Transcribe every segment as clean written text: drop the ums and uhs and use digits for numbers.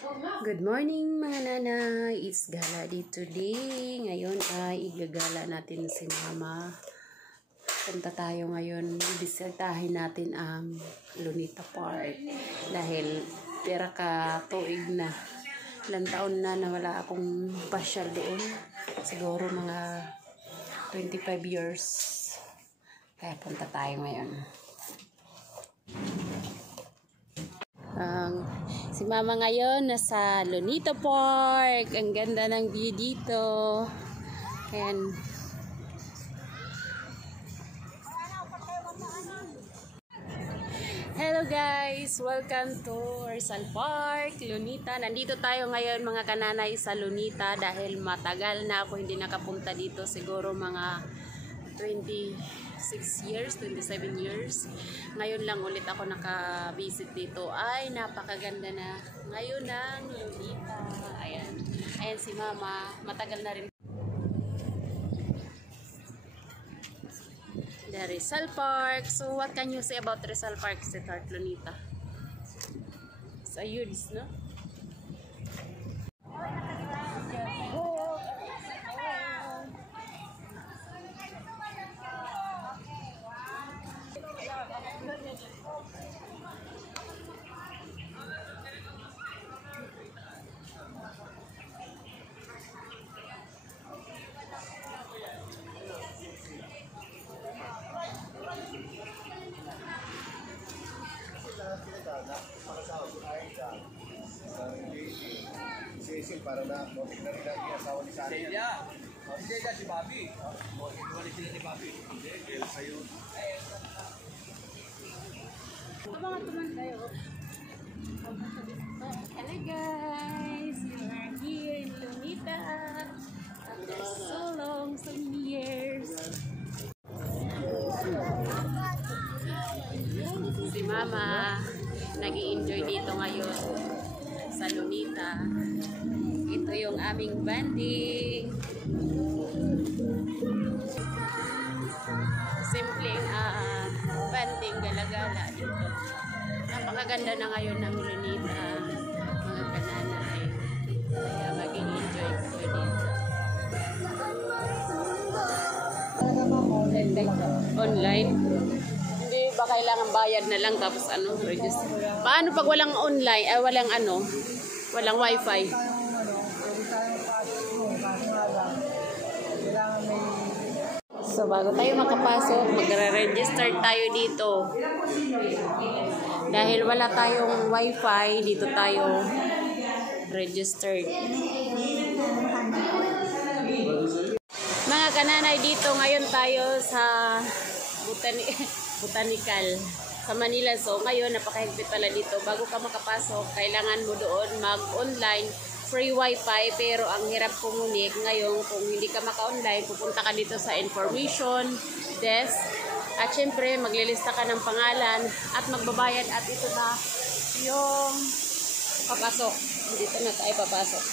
Good morning mga nanay, it's gala day today. Ngayon ay igagala natin si mama. Punta tayo ngayon, bisitahin natin ang Lunita Park. Dahil pera ka tuig na, ilang taon na wala akong pasyal doon. Siguro mga 25 years. Kaya punta tayo ngayon. Si mama ngayon nasa Lunita Park. Ang ganda ng view dito. And hello guys, welcome to Rizal Park, Lunita. Nandito tayo ngayon mga kananay sa Lunita dahil matagal na ako hindi nakapunta dito, siguro mga 26 years, 27 years. Ngayon lang ulit ako naka-visit dito. Ay, napakaganda na ngayon ng Lunita. Ayan. Ayan si mama. Matagal na rin. The Rizal Park. So, what can you say about Rizal Park, Sweetheart Lunita? It's a huge, no? Para na motik na rin ang asawa ni Sani. Celia, si Bobby. Iwalay sila ni Bobby. Hindi, kaya sa'yo. Abangan naman tayo. Hello guys, we are here in Lunita after so long, so many years. Si mama nag-i-enjoy dito ngayon sa Lunita. Ito yung aming banding. Simpleng banding gala-gala dito. Napakaganda na ngayon ng Lunita, mga kananay. Kaya mag-enjoy ko dito. Online? Hindi ba kailangan bayad na lang tapos ano? Register? Paano pag walang online? Walang ano? Walang wifi? So bago tayo makapasok, magre-register tayo dito. Dahil wala tayong wifi, dito tayo registered. Mga kananay, dito ngayon tayo sa botanical sa Manila. So ngayon napakahigpit pala dito. Bago ka makapasok, kailangan mo doon mag-online, free wifi, pero ang hirap kumunik. Ngayon, kung hindi ka maka-online, pupunta ka dito sa information desk. At syempre, maglilista ka ng pangalan at magbabayad. At ito na yung papasok. Dito na tayo papasok.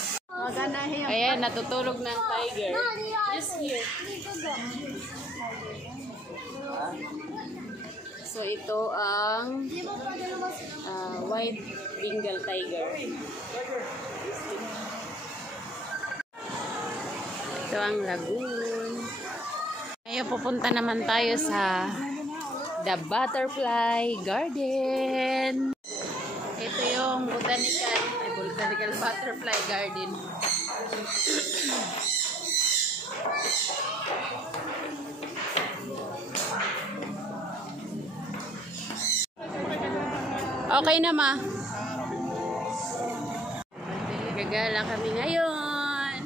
Ayan, natutulog ng tiger. Just here. So, ito ang white Bengal tiger. Ito ang lagoon. Ngayon pupunta naman tayo sa The Butterfly Garden. Ito yung botanical butterfly garden. Okay na ma. Gagala kami ngayon.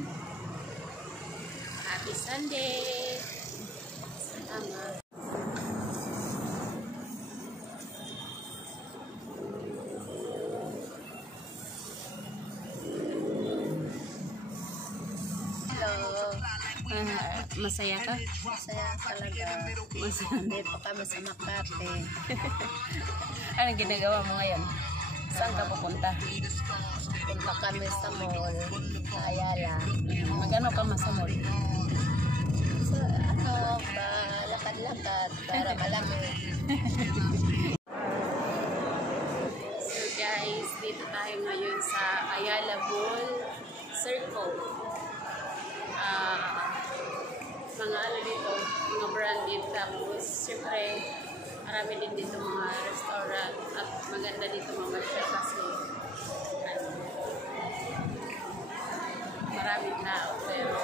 Happy Sunday. Salamat. Hello. Masaya ka? Masaya talaga. Masaya. Dito kami sa Makati. Anong ginagawa mo ngayon? Saan ka pupunta? Punta kami sa mall, sa Ayala. Magano ka sa mall? So, lakad-lakad para malamig. So guys, dito tayo ngayon sa Ayala. Malabon Circle. Mga ano dito, mga branded. Tapos, syempre, marami din dito mga restaurant. At maganda dito mamasyal kasi maraming tao. Pero,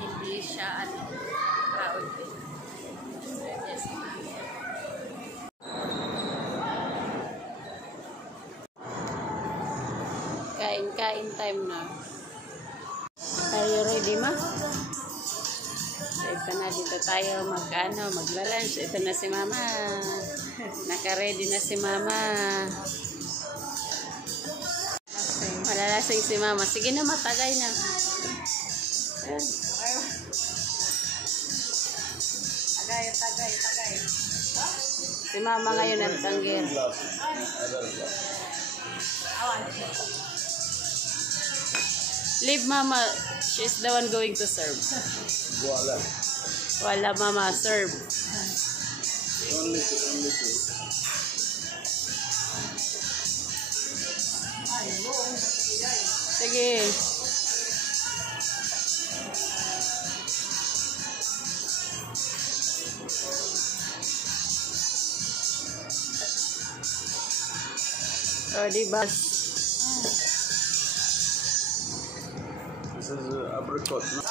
hindi siya crowd din. Yes. Kain time na. Are you ready, ma? So, ito na, dito tayo magla-lunch. Ito na si mama. Naka-ready na si mama. Malalasing si mama. Sige na, matagay na. Tagay. Si mama ngayon ang tanggir. Leave mama. She's the one going to serve. Wala mama, serve. Only two. Sige. Oh, diba? This is apricot. No?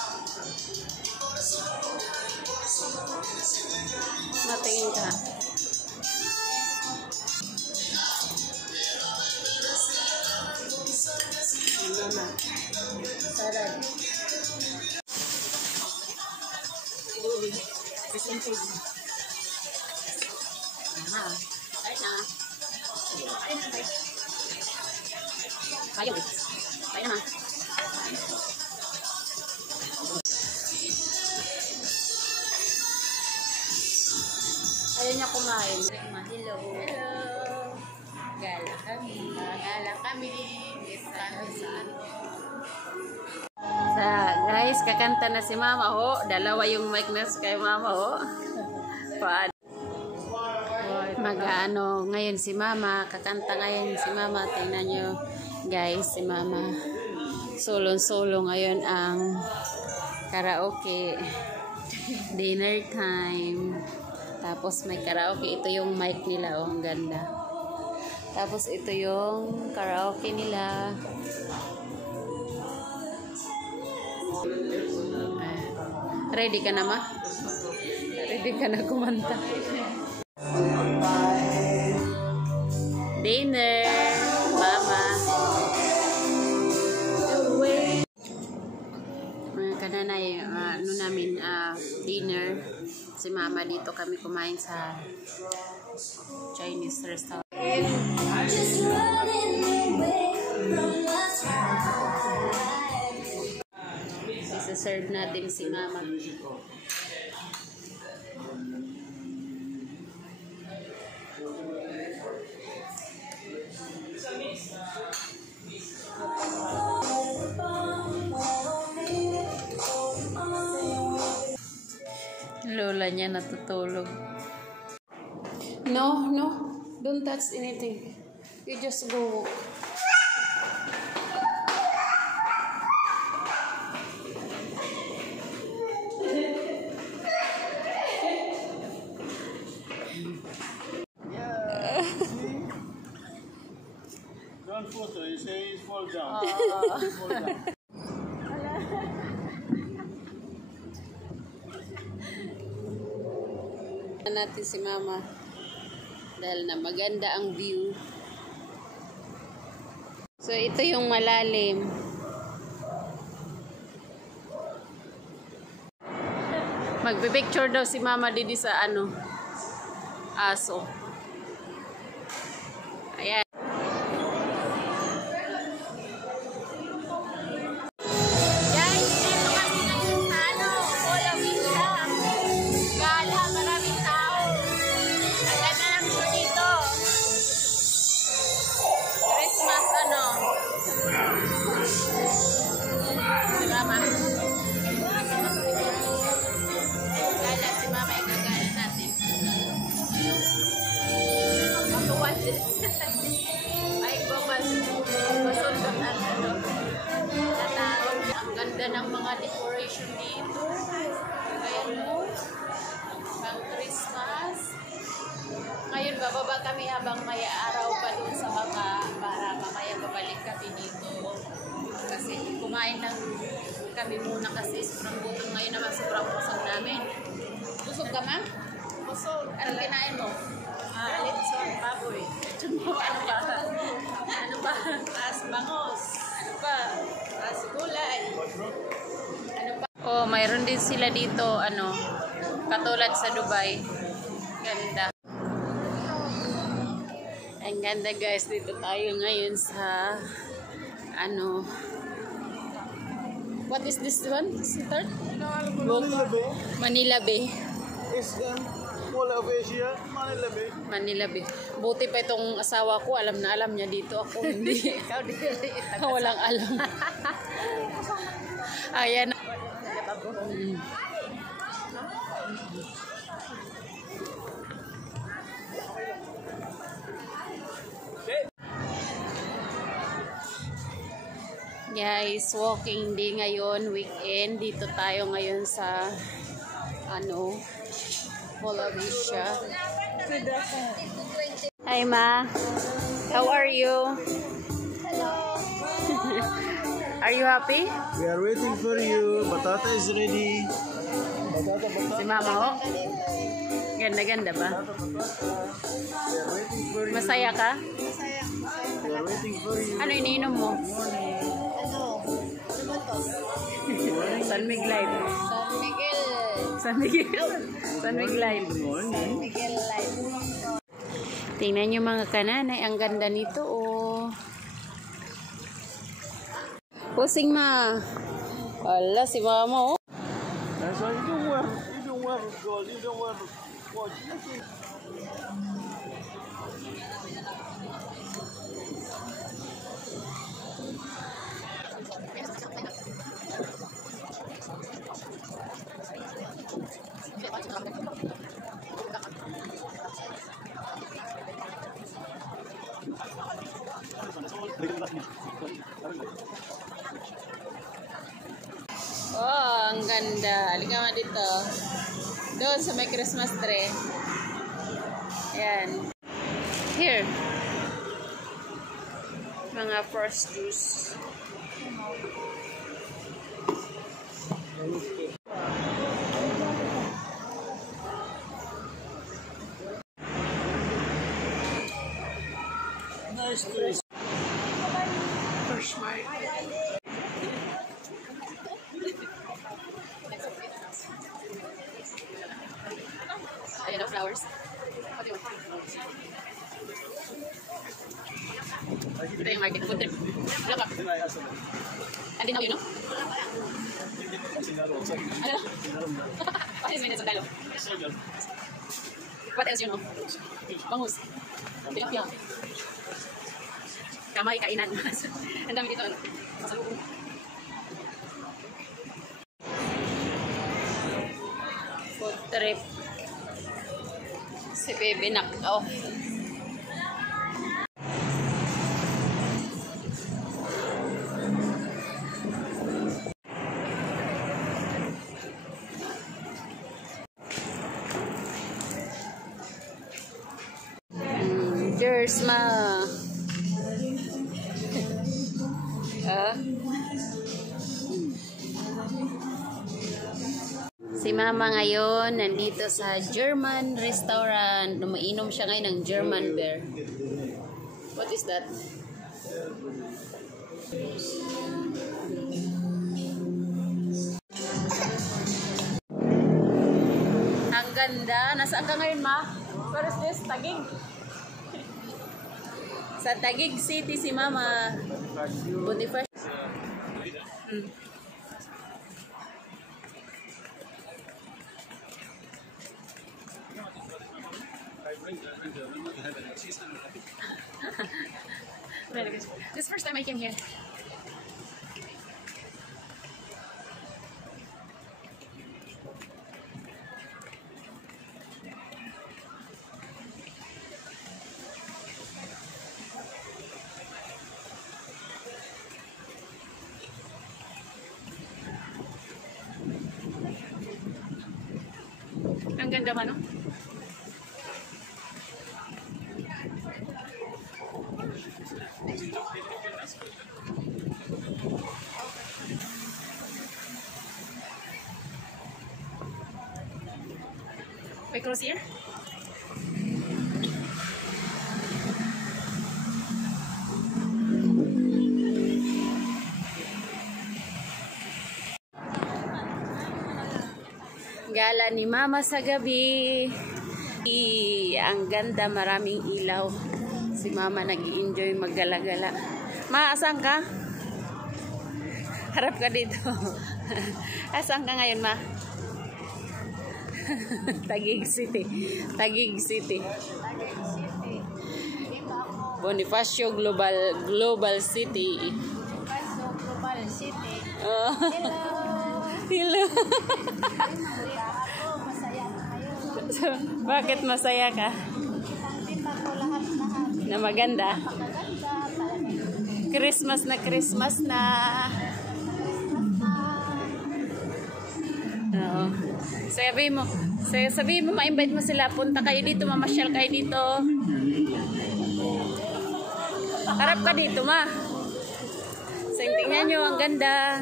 Matingin ka. Ano na? Sarap. Ayaw. Kaya na. Ayaw niya kumain. Hello. Gala kami. Guys, kakanta na si mama ho. Dalawa yung mic na kay mama ho. Mag-ano ngayon si mama. Kakanta ngayon si mama. Tingnan nyo guys, si mama. Sulong-sulong ngayon ang karaoke. Dinner time. Tapos may karaoke. Ito yung mic nila. Oh, ang ganda. Tapos ito yung karaoke nila. Ready ka na ma? Ready ka na kumanta? Dinner. Mama. Kananay, ano namin, dinner. Si mama dito kami kumain sa Chinese restaurant. Isa-serve natin si mama. Lola niya natutulog. No, don't touch anything. You just go. Don't photo. You say fall down. Fall down. Natin si mama dahil na maganda ang view. So ito yung malalim. Magbe-picture daw si mama didi sa ano, aso. Ayan. ng mga decoration dito. Ayan mo. Pang Christmas. Ngayon, bababa kami habang may araw pa dun sa baba para mamaya babalik kami dito. Kasi kumain lang kami muna kasi sobrang gutom ngayon naman, sobrang busog namin. Busog ka, ma? Busog. Anong kinain mo? Litson, baboy. Ano ba? Ano ba? Bangos. Ano ba? Gulay. Ano ba? Oh, mayroon din sila dito, katulad sa Dubai. Ganda. Ang ganda guys, dito tayo ngayon sa what is this one? Start? Manila Bay. Manila Bay. SM, Mall of Asia, Manila Bay. Manila Bay. Buti pa itong asawa ko, alam na alam niya dito. Ako hindi. Walang alam. Ayan. Guys, walking day ngayon, weekend. Dito tayo ngayon sa Mall of Asia. Hi Ma, how are you? Hello. Are you happy? We are waiting for you. Batata is ready. Si Mama ho? Ganda-ganda ba? We are waiting for you. Masaya ka? We are waiting for you. Ano iniinom mo? San Miguel Light. San Miguel. San Miguel Light. Tingnan nyo mga kananay, ang ganda nito oh. Pusing ma. Wala si Mama oh. That's why you don't wear gold, you don't wear watch. Oh, ang ganda. Halika nga dito. Doon sa may Christmas tree. Ayan. Here. Mga first juice. Nice place. First mark. Ayan ang flowers. What do you want? Ito yung market. Food trip. Wala pa. And then now you know? Ano? What is minutes of dialogue? What else you know? Bangus. Tilapia. Kamay kainan. Ang dami dito. Masalubong. Food trip. Si Baby knock-off. Cheers, ma. Si Mama ngayon nandito sa German restaurant. Umainom siya ngayon ng German beer. What is that? Ang ganda. Nasaan ka ngayon, Ma? Where is this? Taguig. Sa Taguig City si Mama. Boniface. This first time I came here. ganda man, no? May cross here? Gala ni Mama sa gabi. Ang ganda, maraming ilaw. Si Mama nag-i-enjoy maggala-gala. Ma, asan ka? Harap ka dito. Asan ka ngayon, Ma? Taguig City. Taguig City. Bonifacio Global City. Bonifacio Global City. Oh. Hello. Hello. Ako, masaya kayo. Bakit masaya ka? Kita ko lahat-lahat. Na maganda. Pakaganda talaga. Christmas na Christmas na. Oo. Sabi mo, ma-invite mo sila. Punta kayo dito, mamasyal kayo dito. Harap ka dito, Ma. Tingnan nyo, ang ganda.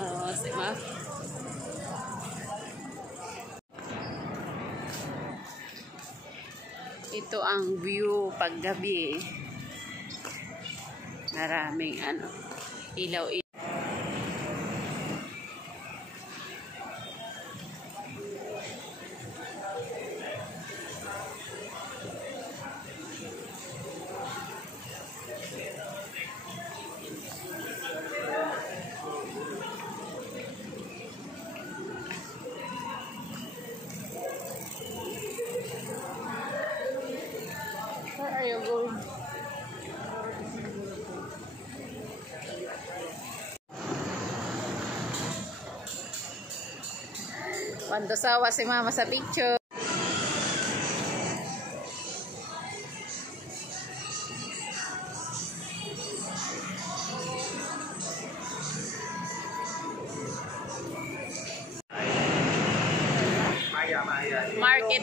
Oo, si Ma. Ito ang view paggabi. Maraming ilaw-ilaw. Where are you going? Pantosawa si Mama sa picture.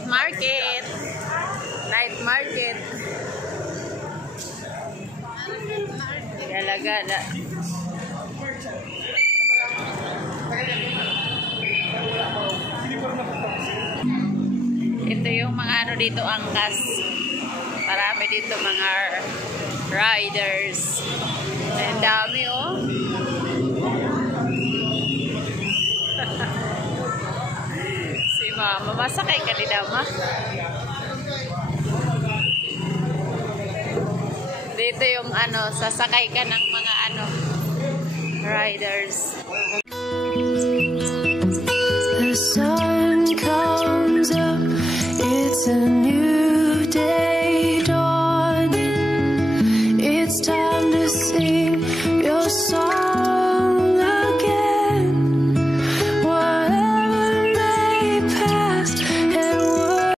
Market. Night market. Gala-gala. Ito yung mga dito, angkas. Marami dito mga riders. Ang dami, oh. Si Mama, masakay ka din, Ma. Dito yung sasakay ka ng mga riders. The sun comes up, it's a new day dawning. It's time to sing.